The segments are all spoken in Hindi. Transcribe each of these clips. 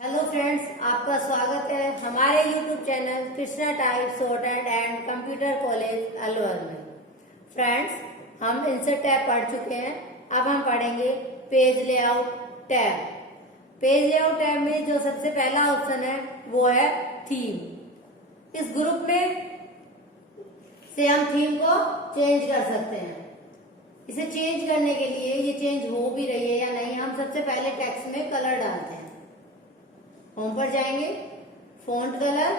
हेलो फ्रेंड्स, आपका स्वागत है हमारे YouTube channel Krishna type sorted and computer college Alwar में। फ्रेंड्स, हम इंसर्ट टैब पढ़ चुके हैं। अब हम पढ़ेंगे page layout tab. Page layout tab में जो सबसे पहला ऑप्शन है वो है थीम। इस ग्रुप में से हम थीम को चेंज कर सकते हैं। इसे चेंज करने के लिए ये चेंज हो भी रही है या नहीं, हम सबसे पहले टेक्स्ट में कलर डालते हैं। होम पर जाएंगे, फॉन्ट कलर,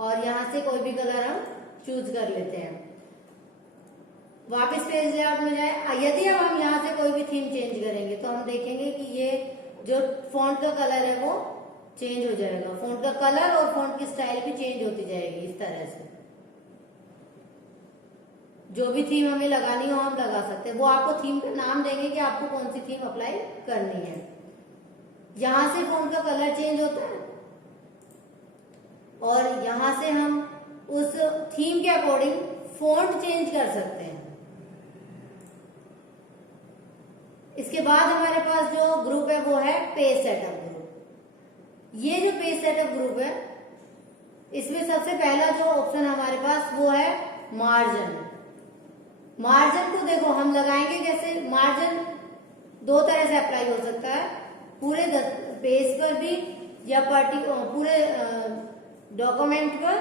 और यहां से कोई भी कलर हम चूज कर लेते हैं। वापस पेज लेआउट में जाए। यदि अब हम यहां से कोई भी थीम चेंज करेंगे तो हम देखेंगे कि ये जो फॉन्ट का कलर है वो चेंज हो जाएगा। फॉन्ट का कलर और फॉन्ट की स्टाइल भी चेंज होती जाएगी। इस तरह से जो भी थीम हमें लगानी हो हम लगा सकते हैं। वो आपको थीम का नाम देंगे कि आपको कौन सी थीम अप्लाई करनी है। यहां से फॉन्ट का कलर चेंज होता है और यहां से हम उस थीम के अकॉर्डिंग फॉन्ट चेंज कर सकते हैं। इसके बाद हमारे पास जो ग्रुप है वो है पेज सेटअप ग्रुप। ये जो पेज सेटअप ग्रुप है, इसमें सबसे पहला जो ऑप्शन हमारे पास वो है मार्जिन। मार्जिन को देखो हम लगाएंगे कैसे। मार्जिन दो तरह से अप्लाई हो सकता है, पूरे पेज पर भी या पूरे डॉक्यूमेंट पर,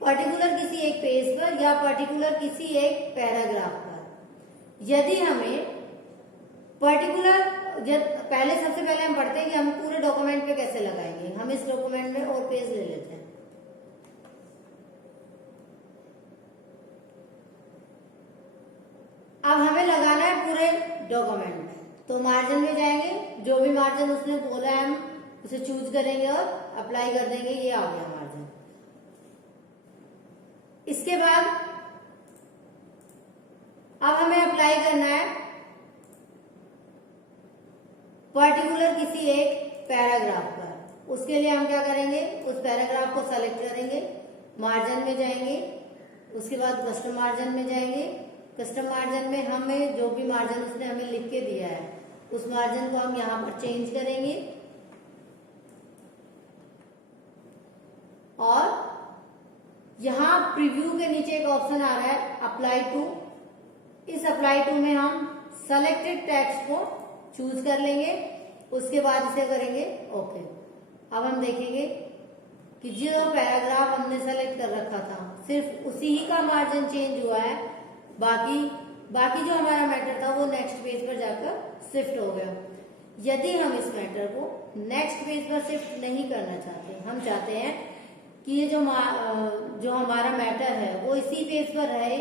पर्टिकुलर किसी एक पेज पर या पर्टिकुलर किसी एक पैराग्राफ पर। यदि हमें पर्टिकुलर, पहले सबसे पहले हम पढ़ते हैं कि हम पूरे डॉक्यूमेंट पे कैसे लगाएंगे। हम इस डॉक्यूमेंट में और पेज ले लेते हैं। अब हमें लगाना है पूरे डॉक्यूमेंट में, तो मार्जिन में जाएंगे, जो भी मार्जिन उसने बोला है हम उसे चूज करेंगे और अप्लाई कर देंगे। ये आ गया मार्जिन। इसके बाद अब हमें अप्लाई करना है पर्टिकुलर किसी एक पैराग्राफ पर। उसके लिए हम क्या करेंगे, उस पैराग्राफ को सेलेक्ट करेंगे, मार्जिन में जाएंगे, उसके बाद कस्टम मार्जिन में जाएंगे। कस्टम मार्जिन में हमें जो भी मार्जिन उसने हमें लिख के दिया है उस मार्जिन को हम यहां पर चेंज करेंगे और यहां प्रीव्यू के नीचे एक ऑप्शन आ रहा है अप्लाई टू। इस अप्लाई टू में हम सेलेक्टेड टेक्स्ट को चूज कर लेंगे। उसके बाद इसे करेंगे ओके। अब हम देखेंगे कि जो पैराग्राफ हमने सेलेक्ट कर रखा था सिर्फ उसी ही का मार्जिन चेंज हुआ है। बाकी जो हमारा मैटर था वो नेक्स्ट पेज पर जाकर शिफ्ट हो गया। यदि हम इस मैटर को नेक्स्ट पेज पर शिफ्ट नहीं करना चाहते, हम चाहते हैं कि ये जो हमारा मैटर है वो इसी पेज पर रहे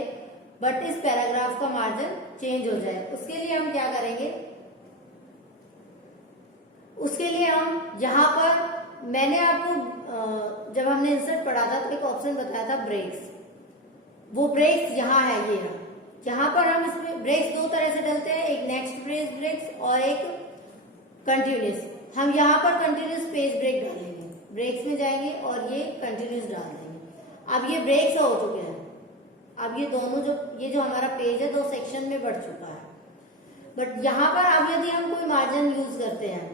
बट इस पैराग्राफ का मार्जिन चेंज हो जाए, उसके लिए हम क्या करेंगे। उसके लिए हम यहाँ पर, मैंने आपको जब हमने इंसर्ट पढ़ा था तो एक ऑप्शन बताया था ब्रेक्स। वो ब्रेक्स यहाँ है, ये यहाँ पर हम इसमें ब्रेक्स दो तरह से डलते हैं, एक नेक्स्ट पेज ब्रेक्स और एक कंटिन्यूस। हम यहाँ पर कंटिन्यूस पेज ब्रेक डालेंगे, ब्रेक्स में जाएंगे और ये कंटिन्यूस डाल देंगे। अब ये ब्रेक्स हो चुके हैं। अब ये दोनों ये जो हमारा पेज है दो सेक्शन में बढ़ चुका है। बट यहाँ पर अब यदि हम कोई मार्जिन यूज करते हैं,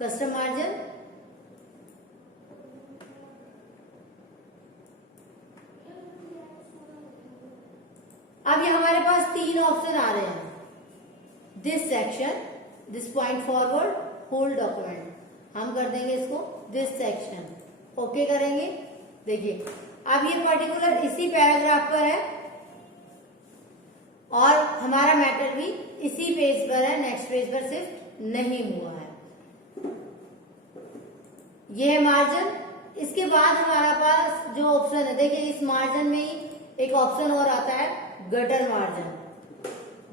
कस्टम मार्जिन, अब ये हमारे पास तीन ऑप्शन आ रहे हैं। This section, this point forward, whole document. हम कर देंगे इसको दिस सेक्शन, ओके करेंगे। देखिए अब ये पर्टिकुलर इसी पैराग्राफ पर है और हमारा मैटर भी इसी पेज पर है, नेक्स्ट पेज पर शिफ्ट नहीं हुआ है। ये है मार्जिन। इसके बाद हमारा पास जो ऑप्शन है, देखिए इस मार्जिन में ही एक ऑप्शन और आता है गटर मार्जिन।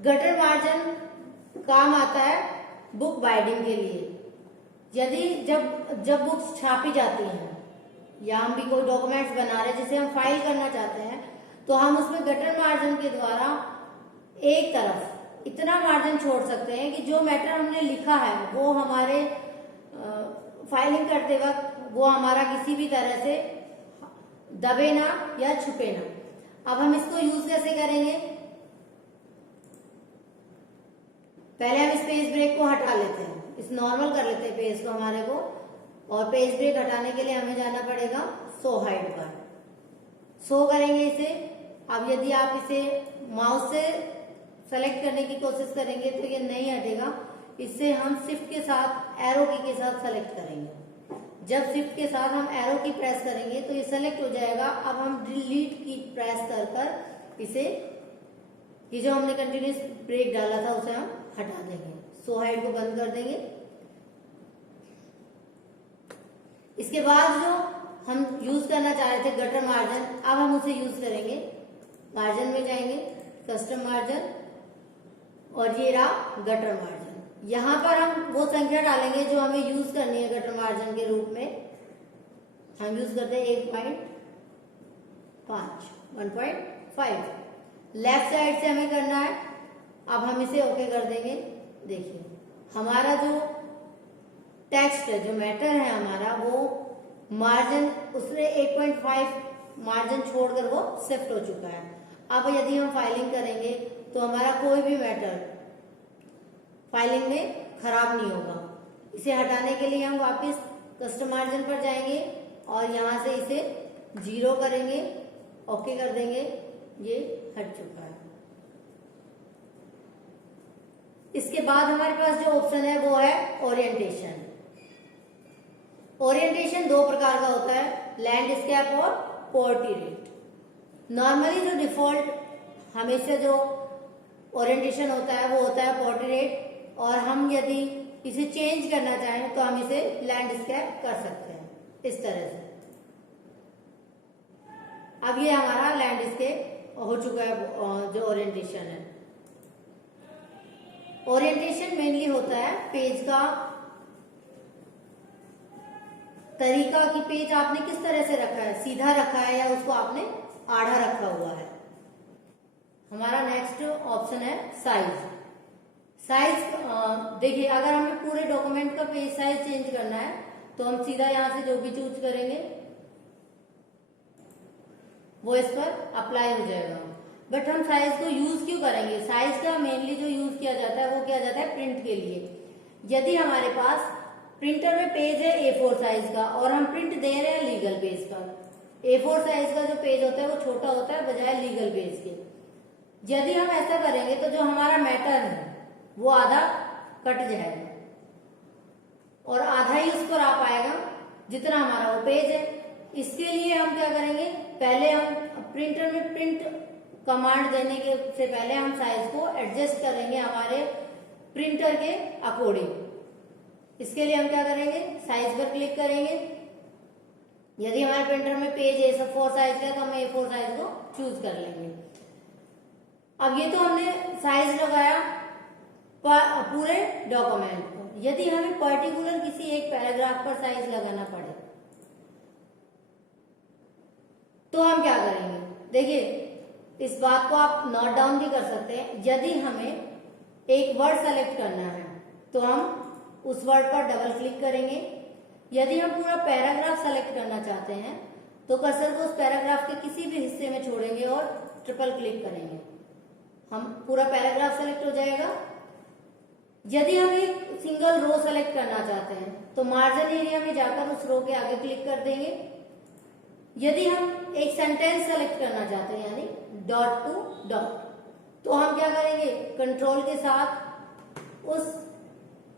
गटर मार्जिन काम आता है बुक बाइंडिंग के लिए। यदि जब बुक्स छापी जाती हैं या हम भी कोई डॉक्यूमेंट्स बना रहे हैं जिसे हम फाइल करना चाहते हैं, तो हम उसमें गटर मार्जिन के द्वारा एक तरफ इतना मार्जिन छोड़ सकते हैं कि जो मैटर हमने लिखा है वो हमारे फाइलिंग करते वक्त वो हमारा किसी भी तरह से दबे ना या छुपे ना। अब हम इसको यूज कैसे करेंगे, पहले हम इस पेज ब्रेक को हटा लेते हैं। इस नॉर्मल कर लेते हैं पेज को हमारे को, और पेज ब्रेक हटाने के लिए हमें जाना पड़ेगा शो हाइड पर। शो करेंगे इसे। अब यदि आप इसे माउस से सेलेक्ट करने की कोशिश करेंगे तो ये नहीं हटेगा। इससे हम शिफ्ट के साथ एरो की के साथ सेलेक्ट करेंगे। जब शिफ्ट के साथ हम एरो की प्रेस करेंगे तो ये सेलेक्ट हो जाएगा। अब हम डिलीट की प्रेस कर कर इसे, ये जो हमने कंटिन्यूस ब्रेक डाला था उसे हम हटा देंगे। शो हाइड को बंद कर देंगे। इसके बाद जो हम यूज करना चाह रहे थे गटर मार्जिन, अब हम उसे यूज करेंगे। मार्जिन में जाएंगे, कस्टम मार्जिन, और ये रहा गटर मार्जिन। यहां पर हम वो संख्या डालेंगे जो हमें यूज करनी है गटर मार्जिन के रूप में। हम यूज करते हैं 1.5, 1.5। लेफ्ट साइड से हमें करना है। अब हम इसे ओके कर देंगे। देखिए हमारा जो टेक्स्ट है, जो मैटर है हमारा, वो मार्जिन उसने 1.5 मार्जिन छोड़कर वो शिफ्ट हो चुका है। अब यदि हम फाइलिंग करेंगे तो हमारा कोई भी मैटर फाइलिंग में खराब नहीं होगा। इसे हटाने के लिए हम वापस कस्टम मार्जिन पर जाएंगे और यहां से इसे 0 करेंगे, ओके कर देंगे। ये हट चुका है। इसके बाद हमारे पास जो ऑप्शन है वो है ओरिएंटेशन। ओरिएंटेशन दो प्रकार का होता है, लैंडस्केप और पोर्ट्रेट। नॉर्मली जो डिफॉल्ट हमेशा जो ओरिएंटेशन होता है वो होता है पोर्ट्रेट, और हम यदि इसे चेंज करना चाहें तो हम इसे लैंडस्केप कर सकते हैं इस तरह से। अब ये हमारा लैंडस्केप हो चुका है जो ओरिएंटेशन है। ओरिएंटेशन मेनली होता है पेज का तरीका कि पेज आपने किस तरह से रखा है, सीधा रखा है या उसको आपने आड़ा रखा हुआ है। हमारा नेक्स्ट ऑप्शन है साइज। साइज देखिए, अगर हमें पूरे डॉक्यूमेंट का पेज साइज चेंज करना है तो हम सीधा यहां से जो भी चूज करेंगे वो इस पर अप्लाई हो जाएगा। बट हम साइज को यूज क्यों करेंगे? साइज का मेनली जो यूज किया जाता है वो किया जाता है प्रिंट के लिए। यदि हमारे पास प्रिंटर में पेज है A4 साइज का और हम प्रिंट दे रहे हैं लीगल पेज पर, A4 साइज का जो पेज होता है वो छोटा होता है बजाय लीगल पेज के। यदि हम ऐसा करेंगे तो जो हमारा मैटर है वो आधा कट जाएगा और आधा ही उस पर आ पाएगा जितना हमारा वो पेज है। इसके लिए हम क्या करेंगे, पहले हम प्रिंटर में प्रिंट कमांड देने के से पहले हम साइज को एडजस्ट करेंगे हमारे प्रिंटर के अकॉर्डिंग। इसके लिए हम क्या करेंगे, साइज पर क्लिक करेंगे। यदि हमारे प्रिंटर में पेज A4 साइज का है तो हम A4 साइज को चूज कर लेंगे। अब ये तो हमने साइज लगाया पूरे डॉक्यूमेंट को। यदि हमें पर्टिकुलर किसी एक पैराग्राफ पर साइज लगाना पड़े तो हम क्या करेंगे, देखिए इस बात को आप नोट डाउन भी कर सकते हैं। यदि हमें एक वर्ड सेलेक्ट करना है तो हम उस वर्ड पर डबल क्लिक करेंगे। यदि हम पूरा पैराग्राफ सेलेक्ट करना चाहते हैं तो कर्सर को उस पैराग्राफ के किसी भी हिस्से में छोड़ेंगे और ट्रिपल क्लिक करेंगे, हम पूरा पैराग्राफ सेलेक्ट हो जाएगा। यदि हम एक सिंगल रो सेलेक्ट करना चाहते हैं तो मार्जिन एरिया में जाकर उस रो के आगे क्लिक कर देंगे। यदि हम एक सेंटेंस सेलेक्ट करना चाहते हैं यानी डॉट टू डॉट, तो हम क्या करेंगे, कंट्रोल के साथ उस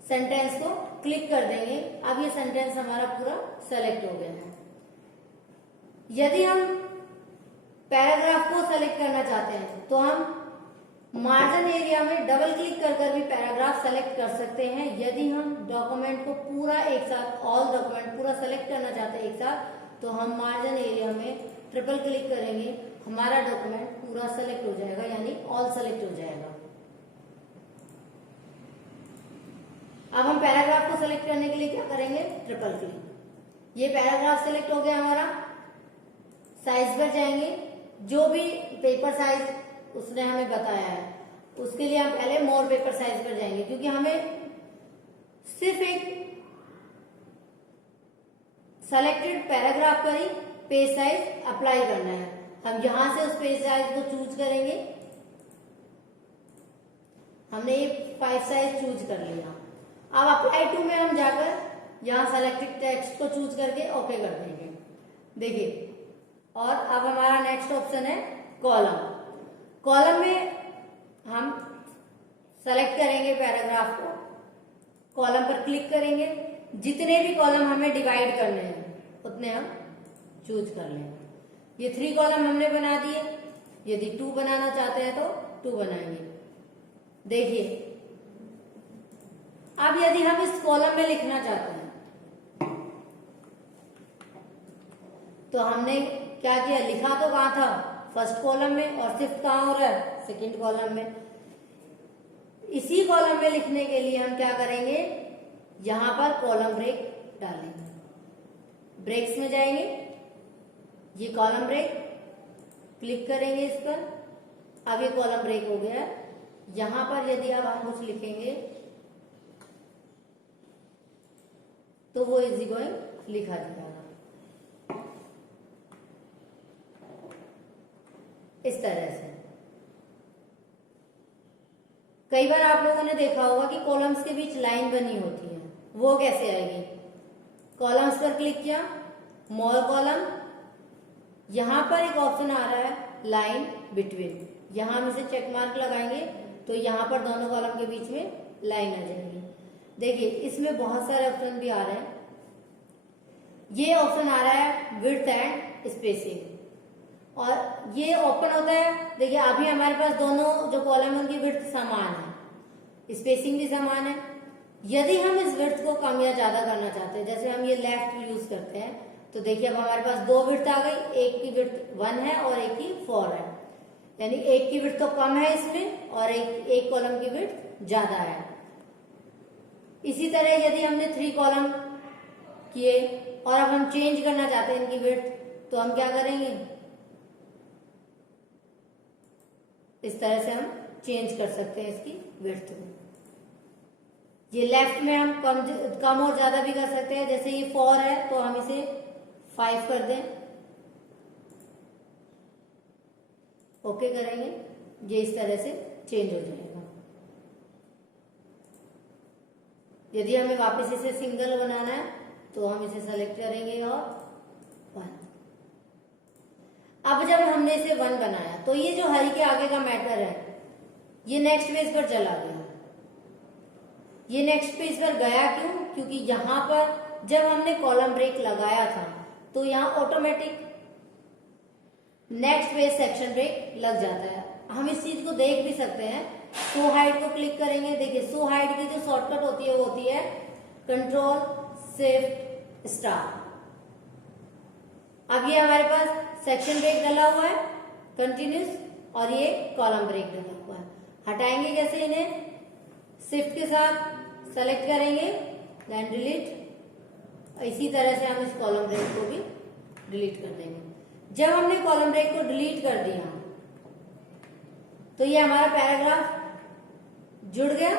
सेंटेंस को क्लिक कर देंगे। अब ये सेंटेंस हमारा पूरा सेलेक्ट हो गया है। यदि हम पैराग्राफ को सेलेक्ट करना चाहते हैं तो हम मार्जिन एरिया में डबल क्लिक कर भी पैराग्राफ सेलेक्ट कर सकते हैं। यदि हम डॉक्यूमेंट को पूरा एक साथ, ऑल डॉक्यूमेंट पूरा सेलेक्ट करना चाहते हैं एक साथ, तो हम मार्जिन एरिया में ट्रिपल क्लिक करेंगे, हमारा डॉक्यूमेंट पूरा सेलेक्ट हो जाएगा यानी ऑल सेलेक्ट हो जाएगा। अब हम पैराग्राफ को सेलेक्ट करने के लिए क्या करेंगे, ट्रिपल क्लिक। ये पैराग्राफ सेलेक्ट हो गया हमारा। साइज पर जाएंगे, जो भी पेपर साइज उसने हमें बताया है उसके लिए हम पहले मोर पेपर साइज पर जाएंगे, क्योंकि हमें सिर्फ एक सेलेक्टेड पैराग्राफ पर ही पेज साइज अप्लाई करना है। हम यहां से उस पेज साइज को चूज करेंगे। हमने ये 5 साइज चूज कर लिया। अब अप्लाई टू में हम जाकर यहाँ सेलेक्टेड टेक्स्ट को चूज करके ओके कर देंगे। देखिए, और अब हमारा नेक्स्ट ऑप्शन है कॉलम। कॉलम में हम सेलेक्ट करेंगे पैराग्राफ को, कॉलम पर क्लिक करेंगे, जितने भी कॉलम हमें डिवाइड करने हैं उतने हम चूज कर लेंगे। ये 3 कॉलम हमने बना दिए, यदि 2 बनाना चाहते हैं तो 2 बनाएंगे। देखिए, अब यदि हम इस कॉलम में लिखना चाहते हैं तो हमने क्या किया, लिखा तो कहाँ था, फर्स्ट कॉलम में, और शिफ्ट कहाँ हो रहा है, सेकंड कॉलम में। इसी कॉलम में लिखने के लिए हम क्या करेंगे, यहां पर कॉलम ब्रेक डालेंगे। ब्रेक्स में जाएंगे, ये कॉलम ब्रेक, क्लिक करेंगे इस पर, अब ये कॉलम ब्रेक हो गया। यहां पर यदि अब हम कुछ लिखेंगे तो वो इजी गोइंग लिखा जाएगा इस तरह से। कई बार आप लोगों ने देखा होगा कि कॉलम्स के बीच लाइन बनी होती है, वो कैसे आएगी। कॉलम्स पर क्लिक किया, मोर कॉलम, यहां पर एक ऑप्शन आ रहा है लाइन बिटवीन, यहां हम इसे चेक मार्क लगाएंगे तो यहां पर दोनों कॉलम के बीच में लाइन आ जाएगी। देखिए, इसमें बहुत सारे ऑप्शन भी आ रहे हैं। ये ऑप्शन आ रहा है विड्थ एंड स्पेसिंग, और ये ओपन होता है। देखिए, अभी हमारे पास दोनों जो कॉलम है उनकी विड्थ समान है, स्पेसिंग भी समान है। यदि हम इस विड्थ को कम या ज्यादा करना चाहते हैं, जैसे हम ये लेफ्ट यूज करते हैं, तो देखिए अब हमारे पास 2 विड्थ आ गई, एक की विड्थ 1 है और एक की 4 है, यानी एक की विड्थ तो कम है इसमें और एक कॉलम की विड्थ ज्यादा है। इसी तरह यदि हमने 3 कॉलम किए और अब हम चेंज करना चाहते हैं इनकी विड्थ, तो हम क्या करेंगे, इस तरह से हम चेंज कर सकते हैं इसकी विड्थ को। ये लेफ्ट में हम कम और ज्यादा भी कर सकते हैं, जैसे ये 4 है तो हम इसे 5 कर दें, ओके करेंगे, ये इस तरह से चेंज हो जाएगा। यदि हमें वापस इसे सिंगल बनाना है तो हम इसे सेलेक्ट करेंगे और 1। अब जब हमने इसे 1 बनाया तो ये जो हरी के आगे का मैटर है ये नेक्स्ट पेज पर चला गया। ये नेक्स्ट पेज पर गया क्यों, क्योंकि यहां पर जब हमने कॉलम ब्रेक लगाया था तो यहां automatic next page section break लग जाता है। हम इस चीज को देख भी सकते हैं। शो हाइड को क्लिक करेंगे, देखिए शो हाइड की जो शॉर्टकट होती है वो होती है कंट्रोल शिफ्ट स्टार। अब ये हमारे पास सेक्शन ब्रेक डला हुआ है कंटिन्यूस, और ये कॉलम ब्रेक डला हुआ है। हटाएंगे कैसे इन्हें, शिफ्ट के साथ सेलेक्ट करेंगे, देन डिलीट। इसी तरह से हम इस कॉलम ब्रेक को भी डिलीट कर देंगे। जब हमने कॉलम ब्रेक को डिलीट कर दिया तो ये हमारा पैराग्राफ जुड़ गया।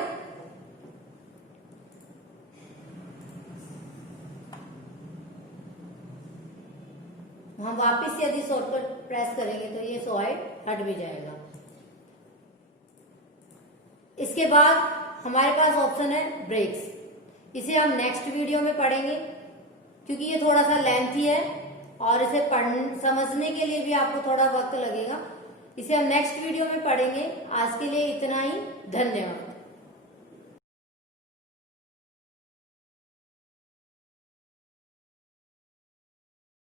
हम वापस यदि शॉर्टकट प्रेस करेंगे तो ये शो हाइड हट भी जाएगा। इसके बाद हमारे पास ऑप्शन है ब्रेक्स। इसे हम नेक्स्ट वीडियो में पढ़ेंगे क्योंकि ये थोड़ा सा लेंथी है और इसे समझने के लिए भी आपको थोड़ा वक्त लगेगा। इसे हम नेक्स्ट वीडियो में पढ़ेंगे। आज के लिए इतना ही, धन्यवाद।